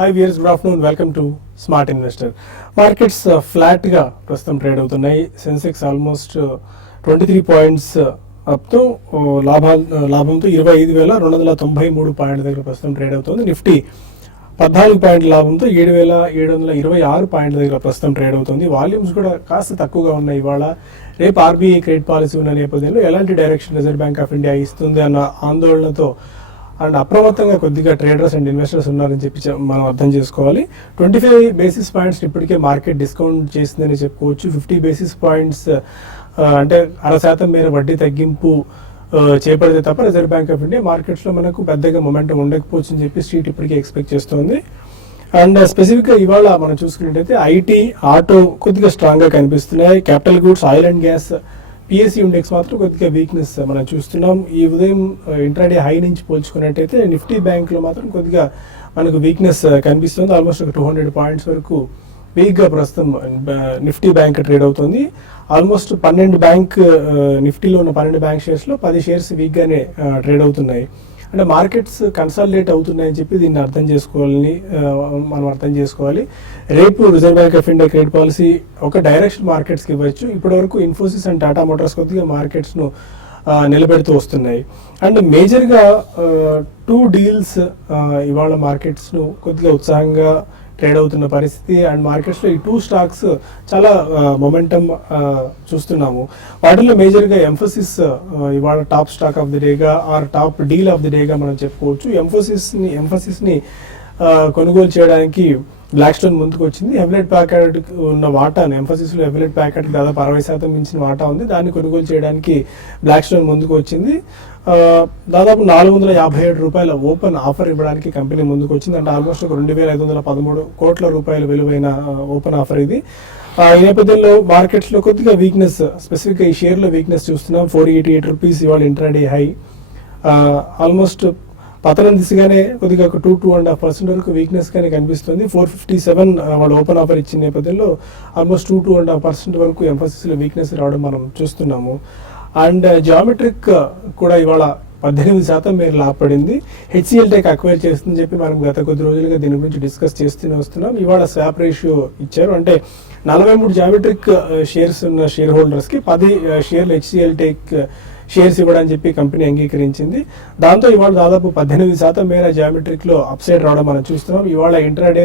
Hi viewers, good afternoon. Welcome to smart investor. Markets ఫ్లాట్గా ప్రస్తుతం trade అవుతున్నాయి. Sensex almost 23 points అప్తో లాభంతో 25,293 పాయింట్ల దగ్గర ప్రస్తుతం ట్రేడ్ అవుతుంది. నిఫ్టీ 14 పాయింట్ల లాభంతో 7,726 పాయింట్ల దగ్గర ప్రస్తుతం ట్రేడ్ అవుతుంది. వాల్యూమ్స్ కూడా కాస్త తక్కువగా ఉన్నాయి ఇవాళ. రేపు ఆర్బీఐ క్రెడిట్ పాలసీ ఉన్న నేపథ్యంలో ఎలాంటి direction reserve bank of India ఇస్తుంది అన్న ఆందోళనతో అండ్ అప్రమత్తంగా కొద్దిగా ట్రేడర్స్ అండ్ ఇన్వెస్టర్స్ ఉన్నారని చెప్పి మనం అర్థం చేసుకోవాలి. 25 బేసిస్ పాయింట్స్ ఇప్పటికే మార్కెట్ డిస్కౌంట్ చేసిందని చెప్పుకోవచ్చు. 50 బేసిస్ పాయింట్స్ అంటే 0.5% మేర వడ్డీ తగ్గింపు చేపడితే తప్ప రిజర్వ్ బ్యాంక్ ఆఫ్ ఇండియా మార్కెట్స్లో మనకు పెద్దగా మొమెంటం ఉండకపోవచ్చు అని చెప్పి స్ట్రీట్ ఇప్పటికే ఎక్స్పెక్ట్ చేస్తోంది. అండ్ స్పెసిఫిక్గా ఇవాళ మనం చూసుకున్నట్టయితే ఐటీ, ఆటో కొద్దిగా స్ట్రాంగ్గా కనిపిస్తున్నాయి. Capital goods, oil and gas, PSC index మాత్రం కొద్దిగా వీక్నెస్ మనం చూస్తున్నాం. ఈ ఉదయం ఇంట్రాడే హై నుంచి పోల్చుకున్నట్టయితే నిఫ్టీ బ్యాంక్లో మాత్రం కొద్దిగా మనకు వీక్నెస్ కనిపిస్తుంది. ఆల్మోస్ట్ ఒక 200 పాయింట్స్ వరకు వీక్గా ప్రస్తుతం నిఫ్టీ బ్యాంక్ ట్రేడ్ అవుతుంది. ఆల్మోస్ట్ 12 బ్యాంక్ నిఫ్టీలో ఉన్న 12 బ్యాంక్ షేర్స్లో 10 షేర్స్ వీక్గానే ట్రేడ్ అవుతున్నాయి. అంటే మార్కెట్స్ కన్సాలిడేట్ అవుతున్నాయని చెప్పి దీన్ని అర్థం చేసుకోవాలి. రేపు reserve bank of India credit policy ఒక డైరెక్షన్ మార్కెట్స్కి ఇవ్వచ్చు. ఇప్పటివరకు ఇన్ఫోసిస్ అండ్ టాటా మోటార్స్ కొద్దిగా మార్కెట్స్ను నిలబెడుతూ వస్తున్నాయి. అండ్ మేజర్గా 2 డీల్స్ ఇవాళ మార్కెట్స్ను కొద్దిగా ఉత్సాహంగా ట్రేడ్ అవుతున్న పరిస్థితి. అండ్ మార్కెట్స్లో ఈ 2 స్టాక్స్ చాలా మొమెంటం చూస్తున్నాము. వాటిల్లో మేజర్గా ఎంఫోసిస్ ఇవాళ టాప్ స్టాక్ ఆఫ్ ది డేగా or top deal of the డేగా మనం చెప్పుకోవచ్చు. ఎంఫోసిస్ని కొనుగోలు చేయడానికి బ్లాక్ స్టోన్ ముందుకు వచ్చింది. హెవ్లెట్ ప్యాకర్డ్ ఉన్న వాటాను, ఎంఫోసిస్లో హెవ్లెట్ ప్యాకర్డ్కి దాదాపు 60% మించిన వాటా ఉంది. దాన్ని కొనుగోలు చేయడానికి బ్లాక్ స్టోన్ ముందుకు వచ్చింది. దాదాపు 457 రూపాయల ఓపెన్ ఆఫర్ ఇవ్వడానికి కంపెనీ ముందుకు వచ్చింది. అంటే ఆల్మోస్ట్ ఒక 2,513 కోట్ల రూపాయల విలువైన ఓపెన్ ఆఫర్ ఇది. ఈ నేపథ్యంలో మార్కెట్స్లో కొద్దిగా వీక్నెస్, స్పెసిఫిక్గా ఈ షేర్లో వీక్నెస్ చూస్తున్నాం. 488 రూపీస్ ఇవాళ ఇంట్రాడే హై. ఆల్మోస్ట్ పతనం దిశగానే కొద్దిగా ఒక 2.5% వరకు వీక్నెస్ గానే కనిపిస్తుంది. 457 వాళ్ళు ఓపెన్ ఆఫర్ ఇచ్చిన నేపథ్యంలో ఆల్మోస్ట్ 2.5% వరకు ఎంఫోసిస్లో వీక్నెస్ రావడం మనం చూస్తున్నాము. అండ్ జియోమెట్రిక్ కూడా ఇవాళ 18% మేర లాభపడింది. హెచ్సిఎల్ టెక్ అక్వైర్ చేస్తుందని చెప్పి మనం గత కొద్ది రోజులుగా దీని గురించి డిస్కస్ చేస్తూనే వస్తున్నాం. ఇవాళ స్వాప్ రేషియో ఇచ్చారు. అంటే 43 జియోమెట్రిక్ షేర్స్ ఉన్న షేర్ హోల్డర్స్కి 10 షేర్లు హెచ్సిఎల్ టెక్ షేర్స్ ఇవ్వడానికి చెప్పి కంపెనీ అంగీకరించింది. దాంతో ఇవాళ దాదాపు 18% మేర జియోమెట్రిక్లో అప్సైడ్ రావడం మనం చూస్తున్నాం. ఇవాళ intraday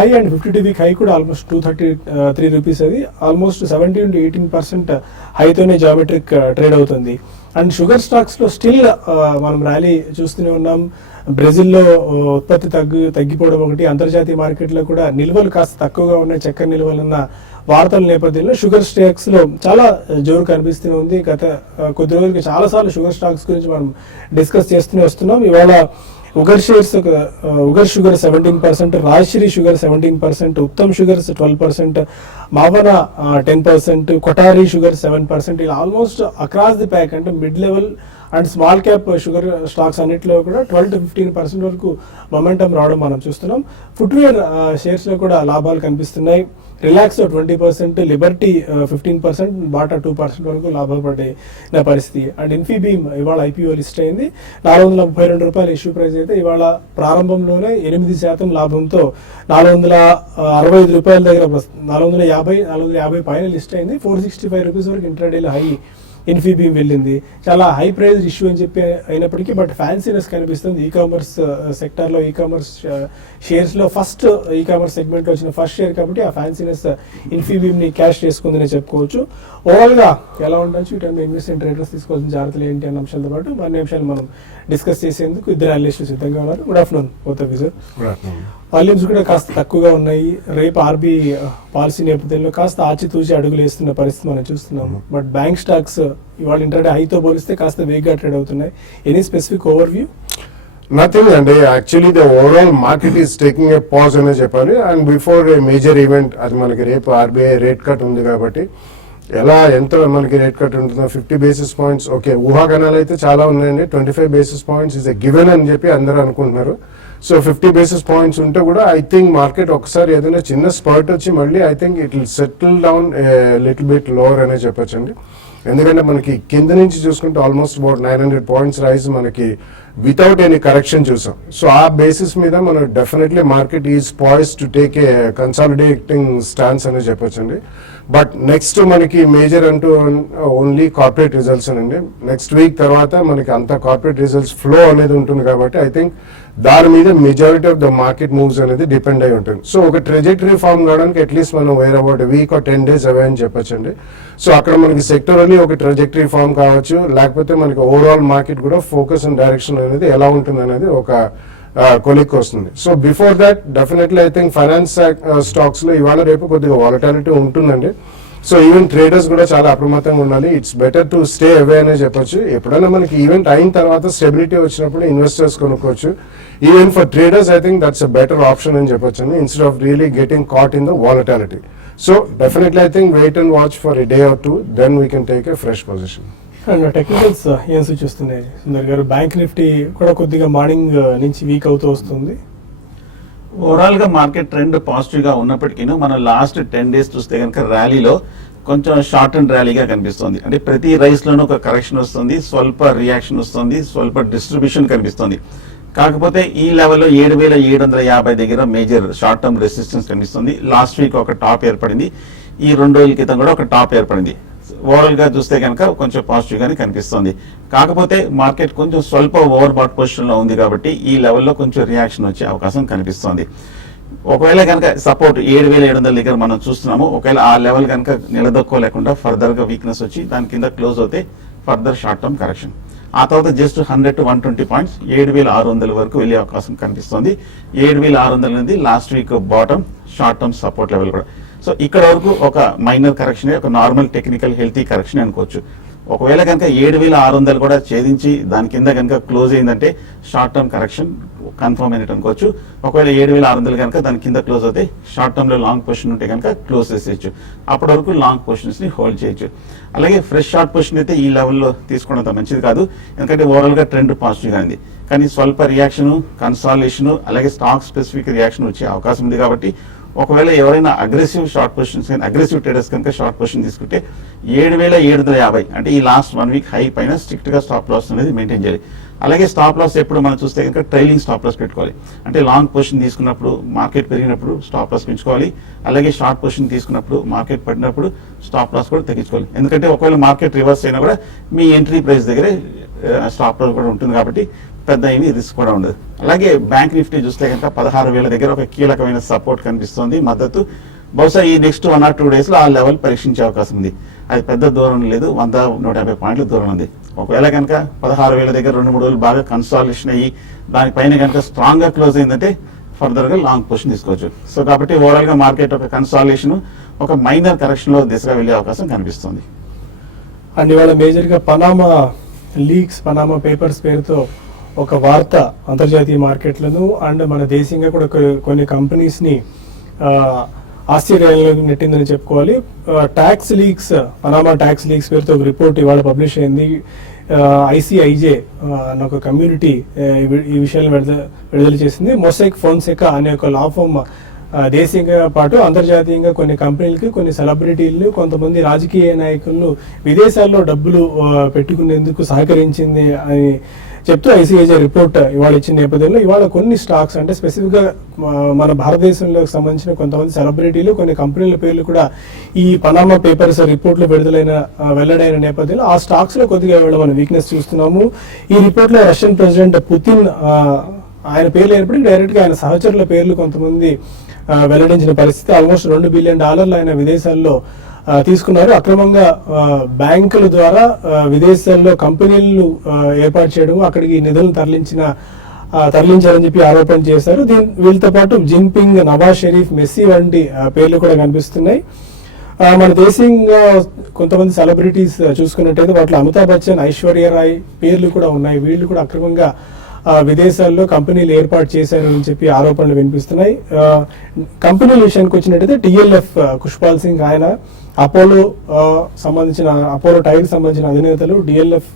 high and 52 week high కూడా ఆల్మోస్ట్ 233 రూపీస్. అది ఆల్మోస్ట్ 17 to 18% హైతోనే జియోమెట్రిక్ ట్రేడ్ అవుతుంది. అండ్ షుగర్ స్టాక్స్లో స్టిల్ మనం ర్యాలీ చూస్తూనే ఉన్నాం. బ్రెజిల్లో ఉత్పత్తి తగ్గిపోవడం ఒకటి, అంతర్జాతీయ మార్కెట్లో కూడా నిల్వలు కాస్త తక్కువగా ఉన్నాయి. చక్కెర నిల్వలున్న వార్తల నేపథ్యంలో షుగర్ స్టాక్స్లో చాలా జోరు కనిపిస్తూనే ఉంది. గత కొద్ది రోజులకి చాలాసార్లు షుగర్ స్టాక్స్ గురించి మనం డిస్కస్ చేస్తూనే వస్తున్నాం. ఇవాళ Ugar sugar 17%, Rajshree sugar 17%, Uttam sugars 12%, Mawana 10%, Kothari sugar 7%. ఇలా ఆల్మోస్ట్ అక్రాస్ ది ప్యాక్ అంటే mid level and small cap sugar stocks అన్నింటిలో కూడా 12 to 15% వరకు మొమెంటం రావడం మనం చూస్తున్నాం. ఫుట్వేర్ షేర్స్లో కూడా లాభాలు కనిపిస్తున్నాయి. రిలాక్స్ 20%, లిబర్టీ 15%, బాటా 2% వరకు లాభపడే పరిస్థితి. అండ్ ఇన్ఫీబీమ్ ఇవాళ ఐపీఓ లిస్ట్ అయింది. 432 రూపాయల ఇష్యూ ప్రైస్ అయితే ఇవాళ ప్రారంభంలోనే 8% లాభంతో 465 రూపాయల దగ్గర 450 పైన లిస్ట్ అయింది. 465 రూపీస్ వరకు ఇంట్రాడేలో హై ఇన్ఫీబీమ్ వెళ్ళింది. చాలా హై ప్రైజ్ ఇష్యూ అని చెప్పి అయినప్పటికీ బట్ ఫ్యాన్సీనెస్ కనిపిస్తుంది. ఈకామర్స్ సెక్టార్లో, ఈకామర్స్ షేర్స్లో ఫస్ట్ ఈకామర్స్ సెగ్మెంట్లో వచ్చిన ఫస్ట్ షేర్ కాబట్టి ఆ ఫ్యాన్సీనెస్ ఇన్ఫీబీమ్ని క్యాష్ చేసుకుందని చెప్పుకోవచ్చు. ఓవరాల్గా ఎలా ఉండొచ్చు, ఇటు ఇన్వెస్ట్మెంట్ ట్రేడర్స్ తీసుకోవాల్సిన జాగ్రత్తలు ఏంటి అన్న అంశాలతో పాటు మరిన్ని అంశాలు మనం డిస్కస్ చేసేందుకు ఇద్దరు అనలిస్టులు సిద్ధంగా ఉన్నారు. Good afternoon both of you. Volumes కూడా కాస్త తక్కువగా ఉన్నాయి. రేపు ఆర్బీఐ పాలసీ నేపథ్యంలో కాస్త ఆచితూచి అడుగులు వేస్తున్న పరిస్థితి మనం చూస్తున్నాము. బట్ బ్యాంక్ స్టాక్స్ ఇవాళ ఇంట్రాడే హైతో పోలిస్తే కాస్త వేగ్గా ట్రేడ్ అవుతున్నాయి. Any specific overview? Nothing అండి, actually the overall market is taking a pause అనే చెప్పాలి. And before a major event, అది మనకి రేపు ఆర్బీఐ రేట్ కట్ ఉంది కాబట్టి ఎంత మనకి రేట్ కట్ ఉంటుందో 50 బేసిస్ పాయింట్స్, ఓకే ఊహాగానాలు అయితే చాలా ఉన్నాయండి. 25 basis points is a given అని చెప్పి అందరూ అనుకుంటున్నారు. సో 50 బేసిస్ పాయింట్స్ ఉంటే కూడా ఐ థింక్ మార్కెట్ ఒకసారి ఏదైనా చిన్న స్పర్ట్ వచ్చి మళ్ళీ I think it will settle down little bit lower అనే చెప్పొచ్చండి. ఎందుకంటే మనకి కింద నుంచి చూసుకుంటే ఆల్మోస్ట్ అబౌట్ 900 పాయింట్స్ రైజ్ మనకి వితౌట్ ఎనీ కరెక్షన్ చూసాం. సో ఆ బేసిస్ మీద మనం definitely market is poised to take a consolidating stance అని చెప్పొచ్చండి. బట్ నెక్స్ట్ మనకి మేజర్ అంటూ ఓన్లీ కార్పొరేట్ రిజల్ట్స్ అండి. నెక్స్ట్ వీక్ తర్వాత మనకి అంత కార్పొరేట్ రిజల్ట్స్ ఫ్లో అనేది ఉంటుంది కాబట్టి ఐ థింక్ దాని మీద majority of the market moves అనేది డిపెండ్ అయి ఉంటుంది. సో ఒక ట్రెజెక్టరీ ఫామ్ కావడానికి అట్లీస్ట్ మనం where about week or 10 days away అని చెప్పొచ్చండి. సో అక్కడ మనకి సెక్టరల్లీ ఒక ట్రెజెక్టరీ ఫామ్ కావచ్చు, లేకపోతే మనకి ఓవరాల్ మార్కెట్ కూడా ఫోకస్ అండ్ డైరెక్షన్ అనేది ఎలా ఉంటుంది అనేది ఒక కొలిక్ వస్తుంది. So before that definitely I think finance stocks లో ఇవాళ రేపు కొద్దిగా వాలటాలిటీ ఉంటుందండి. సో ఈవెన్ ట్రేడర్స్ కూడా చాలా అప్రమత్తంగా ఉండాలి. It's better to stay away అనే చెప్పొచ్చు. ఎప్పుడైనా మనకి ఈవెంట్ అయిన తర్వాత స్టెబిలిటీ వచ్చినప్పుడు ఇన్వెస్టర్స్ కొనుక్కోవచ్చు. Even for traders I think that's a better option అని చెప్పొచ్చు, instead of really getting caught in the volatility. So definitely I think wait and watch for a day or two, then we can take a fresh position. And technicals ఏం సూచిస్తున్నాయి సుందర్ గారు? Bank Nifty కూడా కొద్దిగా morning నుంచి week అవుతూ వస్తుంది. Overall గా market trend positive గా ఉన్నప్పటికీ మనం లాస్ట్ 10 days చూస్తే కనుక ర్యాలీలో కొంచెం షార్ట్ అండ్ ర్యాలీగా కనిపిస్తుంది. అంటే ప్రతి రైస్ లోనూ ఒక కరెక్షన్ వస్తుంది, స్వల్ప రియాక్షన్ వస్తుంది, స్వల్ప డిస్ట్రిబ్యూషన్ కనిపిస్తుంది. కాకపోతే ఈ లెవెల్లో 7,750 దగ్గర మేజర్ షార్ట్ టర్మ్ రెసిస్టెన్స్ కనిపిస్తుంది. లాస్ట్ వీక్ ఒక టాప్ ఏర్పడింది, ఈ 2 రోజుల క్రితం కూడా ఒక టాప్ ఏర్పడింది. ఓవరాల్ గా చూస్తే కనుక కొంచెం పాజిటివ్ గానే కనిపిస్తుంది. కాకపోతే మార్కెట్ కొంచెం స్వల్ప ఓవర్ బాట్ పొజిషన్ లో ఉంది కాబట్టి ఈ లెవెల్లో కొంచెం రియాక్షన్ వచ్చే అవకాశం కనిపిస్తుంది. ఒకవేళ కనుక సపోర్ట్ 7,700 దగ్గర మనం చూస్తున్నాము, ఒకవేళ ఆ లెవెల్ కనుక నిలదొక్కోలేకుండా ఫర్దర్ గా వీక్నెస్ వచ్చి దాని కింద క్లోజ్ అవుతే ఫర్దర్ షార్ట్ టర్మ్ కరెక్షన్. ఆ తర్వాత జస్ట్ 100 to 120 పాయింట్స్ 7,600 వరకు వెళ్ళే అవకాశం కనిపిస్తుంది. 7,600 అనేది last week bottom, short term support level కూడా. సో ఇక్కడ వరకు ఒక మైనర్ కరెక్షన్, ఒక నార్మల్ టెక్నికల్ హెల్తీ కరెక్షన్ అనుకోవచ్చు. ఒకవేళ కనుక 7,600 కూడా ఛేదించి దాని కింద కనుక క్లోజ్ అయిందంటే షార్ట్ టర్మ్ కరెక్షన్ కన్ఫర్మ్ అయినట్టు అనుకోవచ్చు. ఒకవేళ 7,600 కనుక దాని కింద క్లోజ్ అవుతే షార్ట్ టర్మ్ లో లాంగ్ పొజిషన్ ఉంటే కనుక క్లోజ్ చేసేయచ్చు. అప్పటి వరకు లాంగ్ పొజిషన్స్ ని హోల్డ్ చేయొచ్చు. అలాగే ఫ్రెష్ షార్ట్ పొజిషన్ అయితే ఈ లెవెల్లో తీసుకోవడం మంచిది కాదు, ఎందుకంటే ఓవరాల్ గా ట్రెండ్ పాజిటివ్ గా ఉంది. కానీ స్వల్ప రియాక్షన్, కన్సాలిడేషన్, అలాగే స్టాక్ స్పెసిఫిక్ రియాక్షన్ వచ్చే అవకాశం ఉంది. కాబట్టి ఒకవేళ ఎవరైనా అగ్రెసివ్ షార్ట్ పొజిషన్స్ కానీ అగ్రెసివ్ ట్రేడర్స్ కనుక షార్ట్ పొజిషన్ తీసుకుంటే 7,750 అంటే ఈ లాస్ట్ 1 week హై పైన స్ట్రిక్ట్ గా స్టాప్ లాస్ అనేది మెయింటైన్ చేయాలి. అలాగే స్టాప్ లాస్ ఎప్పుడు మనం చూస్తే కనుక ట్రైలింగ్ స్టాప్ లాస్ పెట్టుకోవాలి. అంటే లాంగ్ పొజిషన్ తీసుకున్నప్పుడు మార్కెట్ పెరిగినప్పుడు స్టాప్ లాస్ పెంచుకోవాలి. అలాగే షార్ట్ పొజిషన్ తీసుకున్నప్పుడు మార్కెట్ పడినప్పుడు స్టాప్ లాస్ కూడా తగ్గించుకోవాలి. ఎందుకంటే ఒకవేళ మార్కెట్ రివర్స్ అయినా కూడా మీ ఎంట్రీ ప్రైస్ దగ్గరే స్టాప్ లాస్ కూడా ఉంటుంది కాబట్టి పెద్ద ఏమీ రిస్క్ కూడా ఉండదు. అలాగే బ్యాంక్ నిఫ్టీ చూస్తే కనుక 16,000 దగ్గర ఒక కీలకమైన సపోర్ట్ కనిపిస్తుంది, మద్దతు. బహుశా ఈ నెక్స్ట్ 1 or 2 days లో ఆ లెవెల్ పరీక్షించే అవకాశం ఉంది. అది పెద్ద దూరం లేదు, 100-150 పాయింట్ల దూరం ఉంది. ఒకవేళ కనుక 16,000 దగ్గర 2-3 రోజులు బాగా కన్సాలిడేషన్ అయ్యి దానిపైన కనుక స్ట్రాంగ్ గా క్లోజ్ అయిందంటే ఫర్దర్ గా లాంగ్ పొజిషన్ తీసుకోవచ్చు. సో కాబట్టి ఓవరాల్ గా మార్కెట్ ఒక కన్సాలిడేషన్, ఒక మైనర్ కరెక్షన్ లో దిశగా వెళ్లే అవకాశం కనిపిస్తుంది. అండ్ ఇవాళ మేజర్ గా పనామా లీక్స్, పనామా పేపర్స్ పేరుతో ఒక వార్త అంతర్జాతీయ మార్కెట్లను అండ్ మన దేశీయంగా కూడా కొన్ని కంపెనీస్ ని ఆశ్చర్యాలకు నెట్టిందని చెప్పుకోవాలి. Tax leaks, Panama tax leaks పేరుతో ఒక రిపోర్ట్ ఇవాళ పబ్లిష్ అయింది. ఐసిఐజే అనే ఒక కమ్యూనిటీ ఈ విషయాన్ని విడుదల చేసింది. మొసైక్ ఫోన్సెకా అనే ఒక లా ఫర్మ్ దేశీయంగా పాటు అంతర్జాతీయంగా కొన్ని కంపెనీలకి, కొన్ని సెలబ్రిటీలు, కొంతమంది రాజకీయ నాయకులను విదేశాల్లో డబ్బులు పెట్టుకునేందుకు సహకరించింది అని చెప్తూ ఐసిఐజే రిపోర్ట్ ఇవాళ ఇచ్చిన నేపథ్యంలో ఇవాళ కొన్ని స్టాక్స్ అంటే స్పెసిఫిక్గా మన భారతదేశంలో సంబంధించిన కొంతమంది సెలబ్రిటీలు, కొన్ని కంపెనీల పేర్లు కూడా ఈ పనామా పేపర్స్ రిపోర్ట్లు వెల్లడైన నేపథ్యంలో ఆ స్టాక్స్ లో కొద్దిగా ఇవాళ మనం వీక్నెస్ చూస్తున్నాము. ఈ రిపోర్ట్ లో రష్యన్ ప్రెసిడెంట్ పుతిన్ ఆయన పేర్లు ఏర్పడి డైరెక్ట్ గా ఆయన సహచరుల పేర్లు కొంతమంది వెల్లడించిన పరిస్థితి. ఆల్మోస్ట్ $2 బిలియన్ ఆయన విదేశాల్లో తీసుకున్నారు. అక్రమంగా బ్యాంకుల ద్వారా విదేశాల్లో కంపెనీలను ఏర్పాటు చేయడం, అక్కడికి నిధులను తరలించారని చెప్పి ఆరోపణ చేశారు. వీళ్ళతో పాటు జిన్పింగ్, నవాజ్ షరీఫ్, మెస్సీ వంటి పేర్లు కూడా కనిపిస్తున్నాయి. మన దేశీయంగా కొంతమంది సెలబ్రిటీస్ చూసుకున్నట్టయితే వాటిలో అమితాబ్ బచ్చన్, ఐశ్వర్య రాయ్ పేర్లు కూడా ఉన్నాయి. వీళ్ళు కూడా అక్రమంగా విదేశాల్లో కంపెనీలు ఏర్పాటు చేశారు అని చెప్పి ఆరోపణలు వినిపిస్తున్నాయి. కంపెనీల విషయానికి వచ్చినట్టయితే టిఎల్ఎఫ్, కుష్పాల్ సింగ్ ఆయన అపోలో సంబంధించిన అపోలో టైర్ సంబంధించిన అధినేతలు, డిఎల్ఎఫ్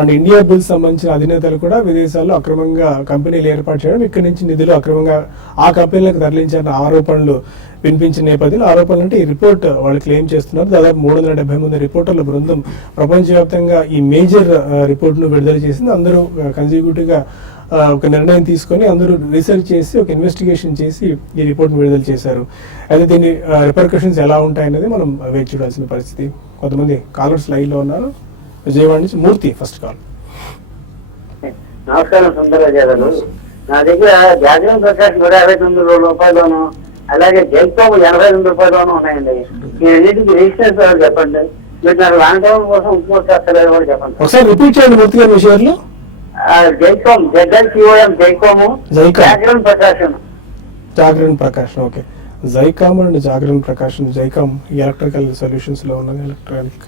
అండ్ ఇండియా బుల్స్ సంబంధించిన అధినేతలు కూడా విదేశాల్లో అక్రమంగా కంపెనీలు ఏర్పాటు చేయడం, ఇక్కడి నుంచి నిధులు అక్రమంగా ఆ కంపెనీలకు తరలించారన్న ఆరోపణలు వినిపించిన నేపథ్యంలో, ఆరోపణలు అంటే ఈ రిపోర్ట్ వాళ్ళు క్లెయిమ్ చేస్తున్నారు. దాదాపు 370 మంది రిపోర్టర్ల బృందం ప్రపంచవ్యాప్తంగా ఈ మేజర్ రిపోర్ట్ను విడుదల చేసింది. అందరూ కన్సిక్యూటివ్గా ఒక నిర్ణయం తీసుకొని అందరూ రీసెర్చ్ చేసి ఒక ఇన్వెస్టిగేషన్ చేసి ఈ రిపోర్ట్ను విడుదల చేశారు. అయితే దీని రిపర్కషన్స్ ఎలా ఉంటాయనేది మనం వేచి చూడాల్సిన పరిస్థితి. కొంతమంది కాలర్స్ లైన్లో ఉన్నారు. విజయవాడ నుంచి మూర్తి ఫస్ట్ కాల్. నమస్కారం సుందరరాజు గారు. నా దగ్గర జాగ్రత్త ప్రకాశ్ 159 రూపాయలును, అలాగే జైకోమ్ 82 రూపాయలును ఉన్నాయండి. ఈ రెండింటికి రిజిస్ట్రేషన్ చెప్పండి. మీరు నాకు లాంగ్ టైం కోసం ఇంకోటి అసలు కూడా చెప్పండి. ఒకసారి రిపీట్ చేయండి మూర్తి గారి విషయాలు. జైకోమ్ ZICOM జైకోము, జాగ్రత్త Prakashan. Jagran Prakashan, okay. Zicom and Jagran Prakashan. Zicom electrical solutions లో ఉన్నది, ఎలక్ట్రానిక్.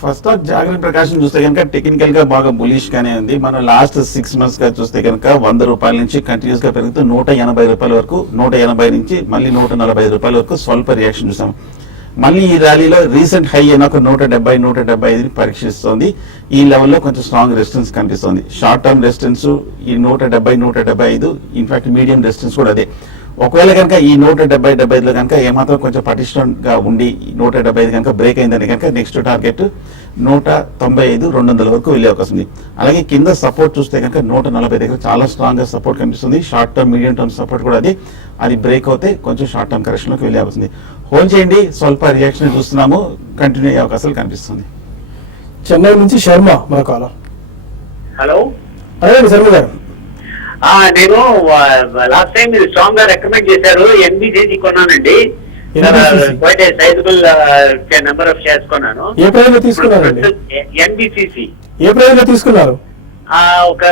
ఫస్ట్ ఆఫ్ జాగ్రత్త ప్రకాశం చూస్తే కనుక టెక్నికల్ గా బాగా బులిష్ గానే ఉంది. మనం లాస్ట్ 6 months గా చూస్తే కనుక 100 రూపాయల నుంచి కంటిన్యూస్ గా పెరుగుతూ 180 రూపాయల వరకు, 180 నుంచి మళ్ళీ 145 రూపాయల వరకు స్వల్ప రియాక్షన్ చూసాం. మళ్ళీ ఈ ర్యాలీలో రీసెంట్ హై అయిన ఒక 170-175 పరీక్షిస్తోంది. ఈ లెవెల్లో కొంచెం స్ట్రాంగ్ రెసిస్టెన్స్ కనిపిస్తుంది. షార్ట్ టర్మ్ రెసిస్టెన్స్ ఈ 170-175, ఇన్ఫాక్ట్ మీడియం రెసిస్టెన్స్ కూడా అదే. ఒకవేళ కనుక ఈ 170-75లో కనుక ఏమాత్రం కొంచెం పటిష్టంగా ఉండి 175 కనుక బ్రేక్ అయిందని కనుక నెక్స్ట్ టార్గెట్ 195-200 వరకు వెళ్ళే అవకాశం ఉంది. అలాగే కింద సపోర్ట్ చూస్తే కనుక 140 దగ్గర చాలా స్ట్రాంగ్ గా సపోర్ట్ కనిపిస్తుంది. Short term, medium term support కూడా అది బ్రేక్ అవుతే కొంచెం షార్ట్ టర్మ్ కరెక్షన్ లోకి వెళ్ళే అవకాశం ఉంది. హోల్డ్ చేయండి, స్వల్ప రియాక్షన్ చూస్తున్నాము, కంటిన్యూ అయ్యే అవకాశాలు కనిపిస్తుంది. చెన్నై నుంచి శర్మ మన కాలర్. హలో, అదే శర్మ గారు. నేను లాస్ట్ టైం మీరు స్ట్రాంగ్ గా రికమెండ్ చేశారు. NBCC కొన్నానండి. Quite sizable number of shares కొన్నాను. ఏ ప్రైస్ లో తీసుకున్నారండి? NBCC. ఏ ప్రైస్ లో తీసుకున్నారు? ఒక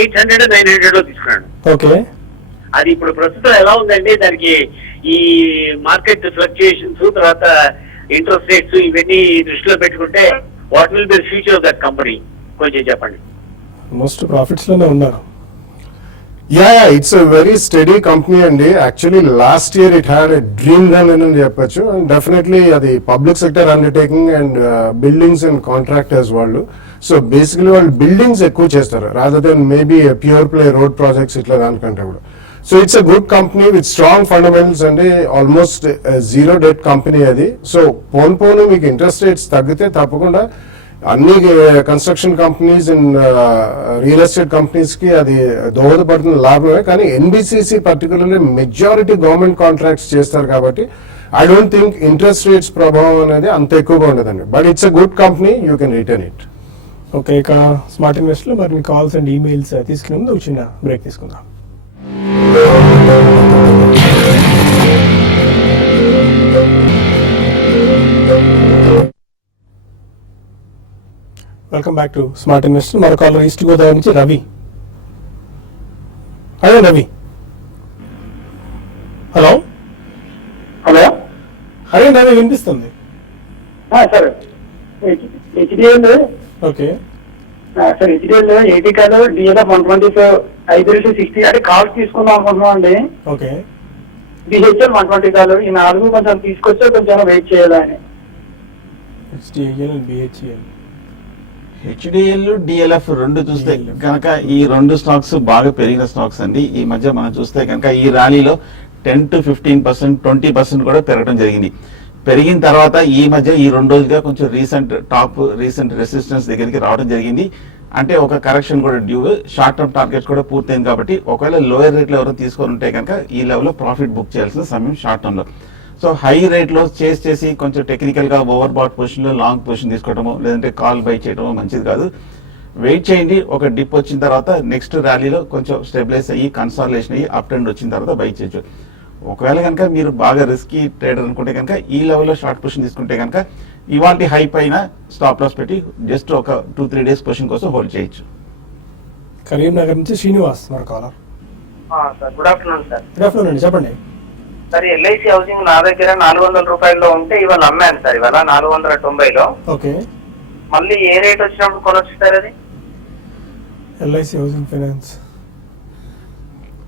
800-900 లో తీసుకున్నాను. ఓకే. అది ఇప్పుడు ప్రస్తుతం ఎలా ఉందండి? దానికి ఈ మార్కెట్ ఫ్లక్చుయేషన్స్, తర్వాత ఇంట్రెస్ట్ రేట్స్ ఇవన్నీ దృష్టిలో పెట్టుకుంటే what will be future of that company కొంచెం చెప్పండి. మోస్ట్ ప్రాఫిట్స్ లోనే ఉన్నారు. Yeah, it's a very steady company అండి. Actually last year it had a dream run అని చెప్పొచ్చు. అండ్ డెఫినెట్లీ అది public sector undertaking and buildings and contractors వాళ్ళు. So basically వాళ్ళు బిల్డింగ్స్ ఎక్కువ చేస్తారు rather than maybe pure play road projects ఇట్లా దానికంటే కూడా. So it's a good company with strong fundamentals అండి. ఆల్మోస్ట్ 0 debt కంపెనీ అది. సో పోను మీకు ఇంట్రెస్ట్ రేట్స్ తగ్గితే తప్పకుండా అన్ని construction companies and real estate companies కి అది దోహదపడుతున్న లాభమే. కానీ NBCC particularly majority government contracts చేస్తారు కాబట్టి I don't think interest rates ప్రభావం అనేది అంత ఎక్కువగా ఉండదండి. But it's a good company, you can return it. Okay, ఇక స్మార్ట్ ఇన్వెస్ట్ లో మరి కాల్స్ అండ్ ఈమెయిల్స్ తీసుకునే ముందు ఒక చిన్న బ్రేక్ తీసుకుందాం. Welcome back to smart investor. మరో కాలర్ ఈస్ట్ గోదావరి నుంచి Ravi. Hello Ravi. Hello hello, అదే రవి వినిపిస్తుంది. Sir HDL okay sir HDL 80 కాదు, DLF 125, IBC 60 అంటే కాల్స్ తీసుకుందాం అనుకుంటున్నాం అండి. ఓకే. BHL 120 కాదు, ఈ 4 కొంచెం తీసుకొస్తే కొంచెం వెయిట్ చేయాలని. HDL and BHL. HDL, DLF రెండు చూస్తే కనుక ఈ రెండు స్టాక్స్ బాగా పెరిగిన స్టాక్స్ అండి. ఈ మధ్య మనం చూస్తే కనుక ఈ ర్యాలీలో 10-15%, 20% కూడా పెరగడం జరిగింది. పెరిగిన తర్వాత ఈ మధ్య ఈ 2 రోజులుగా కొంచెం రీసెంట్ రెసిస్టెన్స్ దగ్గరికి రావడం జరిగింది. అంటే ఒక కరెక్షన్ కూడా డ్యూ, షార్ట్ టర్మ్ టార్గెట్స్ కూడా పూర్తయింది. కాబట్టి ఒకవేళ లోయర్ రేట్ లో ఎవరు తీసుకొని ఉంటే కనుక ఈ లెవెల్లో ప్రాఫిట్ బుక్ చేయాల్సిన సమయం షార్ట్ టర్మ్ లో. సో హై రేట్ లో చేసి కొంచెం టెక్నికల్ గా ఓవర్ బాట్ పొజిషన్ లో లాంగ్ పొజిషన్ తీసుకోవడమో లేదంటే కాల్ బై చేయడమో మంచిది కాదు. వెయిట్ చేయండి, ఒక డిప్ వచ్చిన తర్వాత నెక్స్ట్ ర్యాలీలో కొంచెం స్టెబిలైజ్ అయ్యి కన్సాలిడేషన్ అయ్యి అప్ ట్రెండ్ వచ్చిన తర్వాత బై చేయొచ్చు. ఒకవేళ కనుక మీరు బాగా రిస్కీ ట్రేడర్ అనుకుంటే కనుక ఈ లెవెల్లో షార్ట్ పొజిషన్ తీసుకుంటే కనుక ఇవాళ హై పైన స్టాప్ లాస్ పెట్టి జస్ట్ ఒక 2-3 days పొజిషన్ కోసం హోల్డ్ చేయొచ్చు. కరీంనగర్ నుంచి శ్రీనివాస్ మరో caller. Sir good afternoon sir. Good afternoon అండి, చెప్పండి. సార్ LIC హౌసింగ్ నా దగ్గర 400 రూపాయల్లో ఉంటే ఇవాళ అమ్మాను సార్, ఇవాళ 490లో. ఓకే. మళ్ళీ ఏ రేట్ వచ్చినప్పుడు కొనొచ్చు సార్ అది? LIC హౌసింగ్ ఫైనాన్స్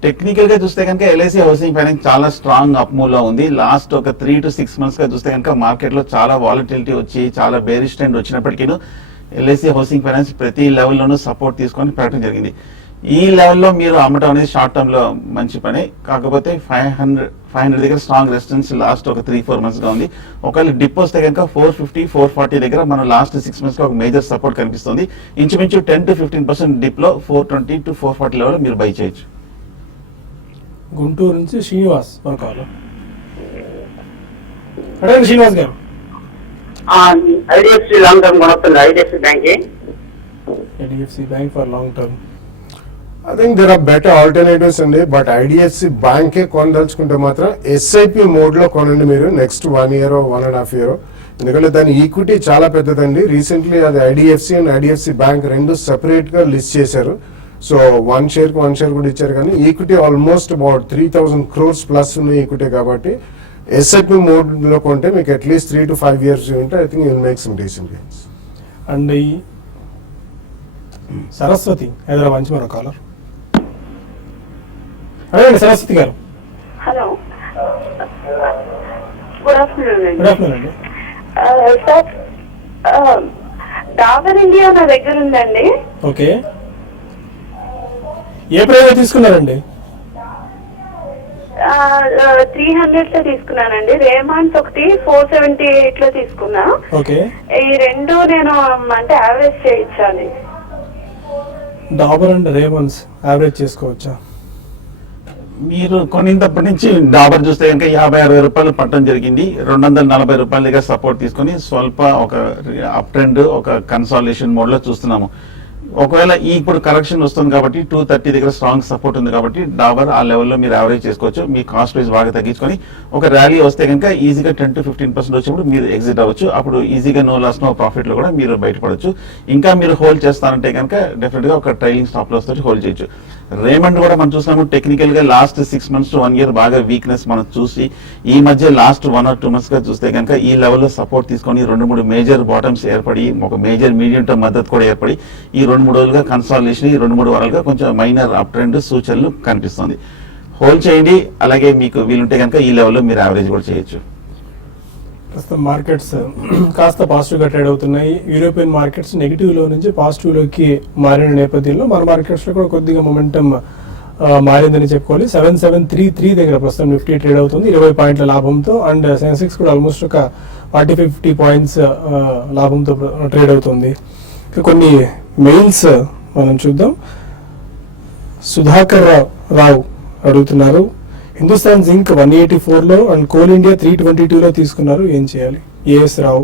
టెక్నికల్ గా చూస్తే కనుక ఎల్ఐసి హౌసింగ్ ఫైనాన్స్ చాలా స్ట్రాంగ్ అప్ మూవ్ లో ఉంది. లాస్ట్ ఒక 3 to 6 months గా చూస్తే కనుక మార్కెట్ లో చాలా వాలటిలిటీ వచ్చి చాలా బేరిష్ ట్రెండ్ వచ్చినప్పటికీ ఎల్ఐసి హౌసింగ్ ఫైనాన్స్ ప్రతి లెవెల్లోనూ సపోర్ట్ తీసుకొని పెట్టడం జరిగింది. ఈ లెవెల్లో మీరు అమ్మటం అనేది షార్ట్ టర్మ్ లో మంచి పని. కాకపోతే 500 దగ్గర స్ట్రాంగ్ రెసిస్టెన్స్ లాస్ట్ ఒక 3-4 months గా ఉంది. ఒకవేళ డిప్ వస్తే కనుక 450-440 దగ్గర మనం లాస్ట్ 6 months గా ఒక మేజర్ సపోర్ట్ కనిపిస్తుంది. ఇంచుమించు 10 to 15% డిప్ లో 420 to 440 లెవెల్ మీరు బై చేయొచ్చు. గుంటూరు నుంచి శ్రీనివాస్ మన కాల్. అడగండి శ్రీనివాస్ గారు. ఐడిఎఫ్సి లాంగ్ టర్మ్ కొనొస్తుంది, IDFC bank. IDFC bank for long term. I think there are better alternatives అండి. బట్ ఐడిఎఫ్సి బ్యాంకే కొనదలుచుకుంటే మాత్రం ఎస్ఐపి మోడ్ లో కొనండి మీరు నెక్స్ట్ 1 year or 1.5 year. ఎందుకంటే దాని ఈక్విటీ చాలా పెద్దదండి. రీసెంట్లీ అది ఐడిఎఫ్సి అండ్ ఐడిఎఫ్సి బ్యాంక్ రెండు సెపరేట్ గా లిస్ట్ చేశారు. సో 1 share కి 1 share కూడా ఇచ్చారు. కానీ equity almost about 3,000 crores plus ఉన్న ఈక్విటీ కాబట్టి ఎస్ఐపి మోడ్ లో కొంటే మీకు అట్లీస్ట్ 3 to 5 years ఉంటే I think you'll make some decent gains. And ఈ సరస్వతి హైదరాబాద్ నుంచి మన కాలర్. అడగండి సరస్వతి గారు. Hello, good afternoon good afternoon అండి. సార్, డాబర్ ఇండియా నా దగ్గర ఉందండి. ఓకే, ఏ ప్రైస్ తీసుకున్నారండి? 300 లో తీసుకున్నానండి. రేమాన్స్ ఒకటి 478 లో తీసుకున్నా. ఓకే, ఈ రెండు నేను అంటే యావరేజ్ చేయించాలి. డాబర్ అండ్ రేమన్స్ యావరేజ్ చేసుకోవచ్చా? మీరు కొనినప్పటి నుంచి డాబర్ చూస్తే కనుక 50-60 రూపాయలు పట్టడం జరిగింది. 240 రూపాయల దగ్గర సపోర్ట్ తీసుకొని స్వల్ప ఒక అప్ ట్రెండ్ ఒక కన్సాలిడేషన్ మోడ్ లో చూస్తున్నాము. ఒకవేళ ఇప్పుడు కరెక్షన్ వస్తుంది కాబట్టి 230 దగ్గర స్ట్రాంగ్ సపోర్ట్ ఉంది కాబట్టి డాబర్ ఆ లెవెల్లో మీరు యావరేజ్ చేసుకోవచ్చు. మీ కాస్ట్ ప్రైస్ బాగా తగ్గించుకొని ఒక ర్యాలీ వస్తే కనుక ఈజీగా 10 to 15% వచ్చినప్పుడు మీరు ఎగ్జిట్ అవ్వచ్చు. అప్పుడు ఈజీగా నో లాస్ నో ప్రాఫిట్ లో కూడా మీరు బయటపడవచ్చు. ఇంకా మీరు హోల్డ్ చేస్తారంటే కనుక డెఫినెట్ గా ఒక ట్రైలింగ్ స్టాప్ లాస్ తోటి హోల్డ్ చేయొచ్చు. రేమండ్ కూడా మనం చూసినాము టెక్నికల్ గా లాస్ట్ 6 months to 1 year బాగా వీక్నెస్ మనం చూసి ఈ మధ్య లాస్ట్ 1 or 2 months గా చూస్తే కనుక ఈ లెవెల్లో సపోర్ట్ తీసుకొని 2-3 మేజర్ బాటమ్స్ ఏర్పడి ఒక మేజర్ మీడియం టర్మ్ మద్దతు కూడా ఏర్పడి ఈ 2-3 రోజులుగా కన్సాలిడేషన్ ఈ 2-3 వారాలుగా కొంచెం మైనర్ అప్ ట్రెండ్ సూచనలు కనిపిస్తుంది. హోల్డ్ చేయండి. అలాగే మీకు వీలుంటే కనుక ఈ లెవెల్లో మీరు యావరేజ్ కూడా చేయొచ్చు. ప్రస్తుతం మార్కెట్స్ కాస్త పాజిటివ్గా ట్రేడ్ అవుతున్నాయి. యూరోపియన్ మార్కెట్స్ నెగిటివ్లో నుంచి పాజిటివ్లోకి మారిన నేపథ్యంలో మన మార్కెట్స్లో కూడా కొద్దిగా మొమెంటమ్ మారిందని చెప్పుకోవాలి. 7733 దగ్గర ప్రస్తుతం నిఫ్టీ ట్రేడ్ అవుతుంది 20 పాయింట్ల లాభంతో. అండ్ సెన్సెక్స్ కూడా ఆల్మోస్ట్ ఒక 40-50 పాయింట్స్ లాభంతో ట్రేడ్ అవుతుంది. కొన్ని మెయిల్స్ మనం చూద్దాం. సుధాకర్ రావు అడుగుతున్నారు, హిందుస్థాన్ జింక్ 184లో అండ్ కోల్ ఇండియా 322లో తీసుకున్నారు, ఏం చేయాలి? A S Rao.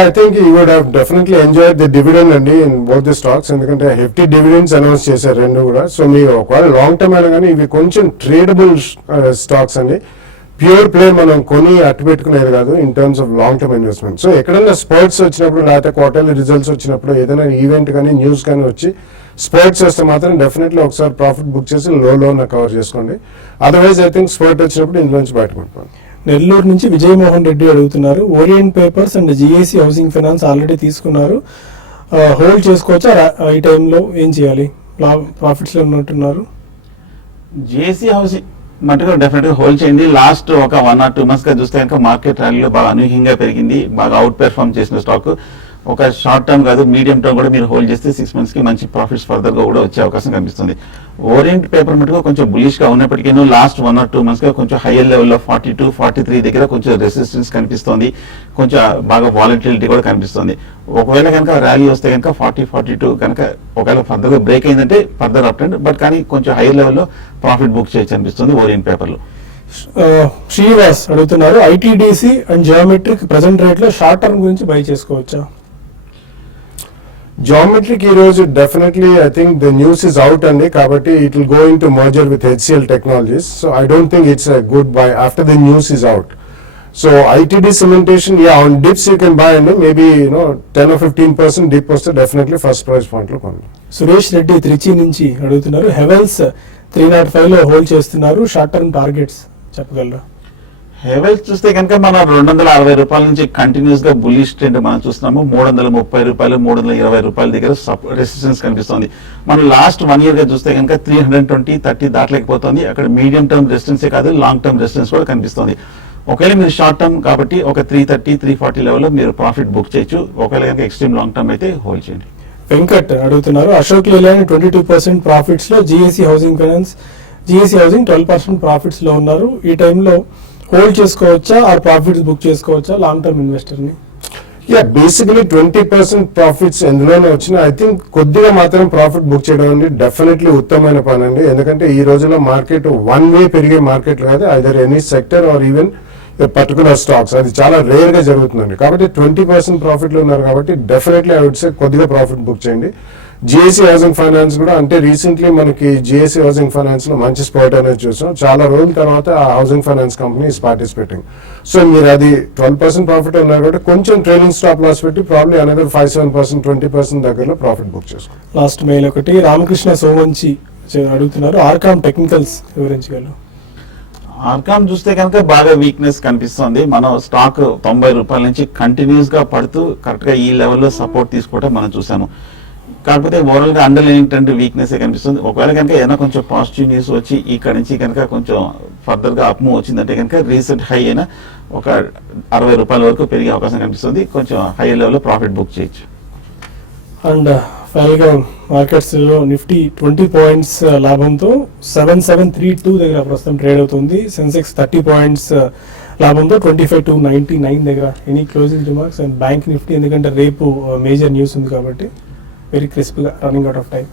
I think you would have definitely enjoyed the dividend అండి in both the stocks. ఎందుకంటే hefty dividends అనౌన్స్ చేశారు రెండు కూడా. సో మీరు ఒకవేళ లాంగ్ టర్మ్ అయినా కానీ ఇవి కొంచెం ట్రేడబుల్ స్టాక్స్ అండి. ప్యూర్ ప్లే మనం కొని అట్టు పెట్టుకునేది కాదు in terms of long term investment. So ఎక్కడైనా స్పర్ట్స్ వచ్చినప్పుడు లేకపోతే క్వార్టర్లీ రిజల్ట్స్ వచ్చినప్పుడు ఏదైనా ఈవెంట్ కానీ న్యూస్ కానీ వచ్చి స్పర్ట్స్ వస్తే మాత్రం డెఫినెట్లీ ఒకసారి ప్రాఫిట్ బుక్ చేసి లోన కవర్ చేసుకోండి. అదర్వైజ్ ఐ థింక్ స్పర్ట్ వచ్చినప్పుడు ఇందులో నుంచి బయటపడిపోండి. నెల్లూరు నుంచి విజయమోహన్ రెడ్డి అడుగుతున్నారు, orient papers and GIC housing finance already తీసుకున్నారు, హోల్డ్ చేసుకోవచ్చా? ఈ టైంలో ఏం చేయాలి? ప్రాఫిట్స్ లో ఉన్నట్టున్నారు. జిఐసి హౌసింగ్ మటుకు డెఫినెట్ గా హోల్డ్ చేయండి. లాస్ట్ ఒక 1 or 2 months గా చూస్తే కనుక మార్కెట్ ర్యాలీలో బాగా అనూహ్యంగా పెరిగింది, బాగా అవుట్ పెర్ఫార్మ్ చేసిన స్టాక్. ఒక షార్ట్ టర్మ్ కాదు మీడియం టర్మ్ కూడా మీరు హోల్డ్ చేస్తే 6 months కి మంచి ప్రాఫిట్స్ ఫర్దర్ గా కూడా వచ్చే అవకాశం కనిపిస్తుంది. ఓరియంట్ పేపర్ మటుకు కొంచెం బులిష్ గా ఉన్నప్పటికీ లాస్ట్ 1 or 2 months గా కొంచెం హైయర్ లెవెల్లో 42-43 దగ్గర కొంచెం రెసిస్టెన్స్ కనిపిస్తుంది, కొంచెం బాగా వాలటిలిటీ కూడా కనిపిస్తుంది. ఒకవేళ కనుక ర్యాలీ వస్తే కనుక 40-42 కనుక ఒకవేళ ఫర్దర్ గా బ్రేక్ అయిందంటే ఫర్దర్ అప్ ట్రెండ్, బట్ కానీ కొంచెం హైయర్ లెవెల్లో ప్రాఫిట్ బుక్ చేయొచ్చు అనిపిస్తుంది ఓరియంట్ పేపర్లో. శ్రీనివాస్ అడుగుతున్నారు, ITDC and geometric present rate లో షార్ట్ టర్మ్ గురించి బై చేసుకోవచ్చా? జామెట్రిక్ ఈ రోజు definitely I think the news is out అండి, కాబట్టి it will go in to merger with HCl technologies. So I don't think it's a good bye after the news is out. So ITD cementation on dips you can buy అండి, maybe 10 or 15% dip వస్తే definitely first price point లో కొనండి. సురేష్ రెడ్డి త్రిచి నుంచి అడుగుతున్నారు, Havells 305లో hold చేస్తున్నారు, short term targets చెప్పగలరా? హెవెల్స్ చూస్తే కనుక మనం 260 రూపాయల నుంచి కంటిన్యూస్ గా బుల్లిష్ ట్రెండ్ మనం చూస్తున్నాము. 330 రూపాయలు 320 రూపాయల దగ్గర రెసిస్టెన్స్ కనిపిస్తుంది. మనం లాస్ట్ 1 year గా చూస్తే కనుక 320-30 దాటలేకపోతుంది. అక్కడ మీడియం టర్మ్ రెసిస్టెన్సే కాదు, లాంగ్ టర్మ్ రెసిస్టెన్స్ కూడా కనిపిస్తుంది. ఒకవేళ మీరు షార్ట్ టర్మ్ కాబట్టి ఒక 330-340 లెవెల్లో మీరు ప్రాఫిట్ బుక్ చేయొచ్చు. ఒకవేళ కనుక ఎక్స్ట్రీమ్ లాంగ్ టర్మ్ అయితే హోల్డ్ చేయండి. వెంకట్ అడుగుతున్నారు, అశోక్ లేలాండ్ 22% ప్రాఫిట్స్ లో, GSC housing finance, GSC housing 12% profits లో ఉన్నారు. ఈ టైంలో హోల్డ్ చేసుకోవచ్చా ఆర్ ప్రాఫిట్స్ బుక్ చేసుకోవచ్చా లాంగ్ టర్మ్ ఇన్వెస్టర్ ని? బేసికలీ 20% ప్రాఫిట్స్ ఎందులోనే వచ్చినా ఐ థింక్ కొద్దిగా మాత్రం ప్రాఫిట్ బుక్ చేయడం అనేది డెఫినెట్లీ ఉత్తమమైన పని అండి. ఎందుకంటే ఈ రోజుల్లో మార్కెట్ వన్ వే పెరిగే మార్కెట్ కాదు, either any sector are even particular stocks, అది చాలా రేర్ గా జరుగుతుందండి. కాబట్టి 20% ప్రాఫిట్ లో ఉన్నారు కాబట్టి డెఫినెట్లీ ఐ వుడ్ సే కొద్దిగా ప్రాఫిట్ బుక్ చేయండి. జిఎస్సి హౌసింగ్ ఫైనాన్స్ కూడా అంటే రీసెంట్లీ మనకి జిఎస్సి హౌసింగ్ ఫైనాన్స్ లో మంచి స్పాట్ అనేది చూసాం. చాలా రోజుల తర్వాత ఆ housing finance company is participating. So మీరు అది 12% ప్రాఫిట్ ఉన్నారు కాబట్టి కొంచెం ట్రైలింగ్ స్టాప్ లాస్ పెట్టి ప్రాబ్లీ అనేది 5-7%, 20% దగ్గరలో ప్రాఫిట్ బుక్ చేసుకోండి. లాస్ట్ మెయిల్ ఒకటి రామకృష్ణ సోమంచి అడుగుతున్నారు, ఆర్కామ్ టెక్నికల్స్ వివరించగలరు? ఆర్కామ్ చూస్తే కనుక బాగా వీక్నెస్ కనిపిస్తుంది. మనం స్టాక్ 90 రూపాయల నుంచి కంటిన్యూస్ గా పడుతూ కరెక్ట్ గా ఈ లెవెల్లో సపోర్ట్ తీసుకోవడం మనం చూసాము. కాకపోతే ఓవరాల్ గా అండర్లైనింగ్ ట్రెండ్ వీక్నెస్ కనిపిస్తుంది. ఒకవేళ కనుక ఏదైనా కొంచెం పాజిటివ్ న్యూస్ వచ్చి ఇక్కడ నుంచి కనుక కొంచెం ఫర్దర్ గా అప్ మూవ్ వచ్చిందంటే కనుక రీసెంట్ హై అయినా ఒక 60 రూపాయల వరకు పెరిగే అవకాశం కనిపిస్తుంది. కొంచెం హై లెవెల్లో ప్రాఫిట్ బుక్ చేయొచ్చు. అండ్ ఫైనల్ గా మార్కెట్స్ లో నిఫ్టీ 20 పాయింట్స్ లాభంతో 7732 దగ్గర ప్రస్తుతం ట్రేడ్ అవుతుంది. సెన్సెక్స్ 30 పాయింట్స్ లాభంతో 25,299 దగ్గర. Any closing remarks? And bank Nifty ఎందుకంటే రేపు మేజర్ న్యూస్ ఉంది కాబట్టి వెరీ క్రిస్ప్ గా running out of time.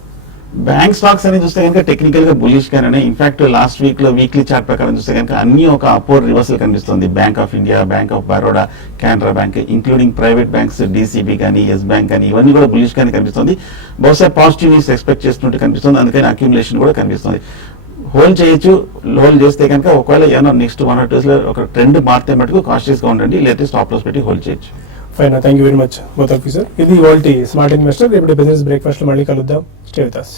Bank stocks అని చూస్తే కనుక టెక్నికల్ గా బులిష్ గానే, ఇన్ఫాక్ట్ లాస్ట్ వీక్ లో వీక్లీ చార్ట్ ప్రకారం చూస్తే కనుక అన్ని ఒక అపోర్డ్ రివర్సల్ కనిపిస్తుంది. Bank of India, bank of Baroda, Canara bank, including private banks DCB కానీ, ఎస్ బ్యాంక్ కానీ, ఇవన్నీ కూడా బులిష్ గానే కనిపిస్తుంది. బహుశా పాజిటివ్ న్యూస్ ఎక్స్పెక్ట్ చేస్తున్నట్టు కనిపిస్తుంది. అందుకని అక్యుములేషన్ కూడా కనిపిస్తుంది. హోల్డ్ చేయొచ్చు. హోల్డ్ చేస్తే కనుక ఒకవేళ ఏమన్నా నెక్స్ట్ 1 or 2 days లో ఒక ట్రెండ్ మారితే మటుకు కాషియస్ గా ఉండండి, లేకపోతే స్టాప్ లాస్ పెట్టి హోల్డ్ చేయొచ్చు. Fine, thank you very much both of you sir. ఇది ఇవాల్టి స్మార్ట్ ఇన్వెస్టర్. రేపు బిజినెస్ బ్రేక్ఫాస్ట్ లో మళ్ళీ కలుద్దాం. Stay with us.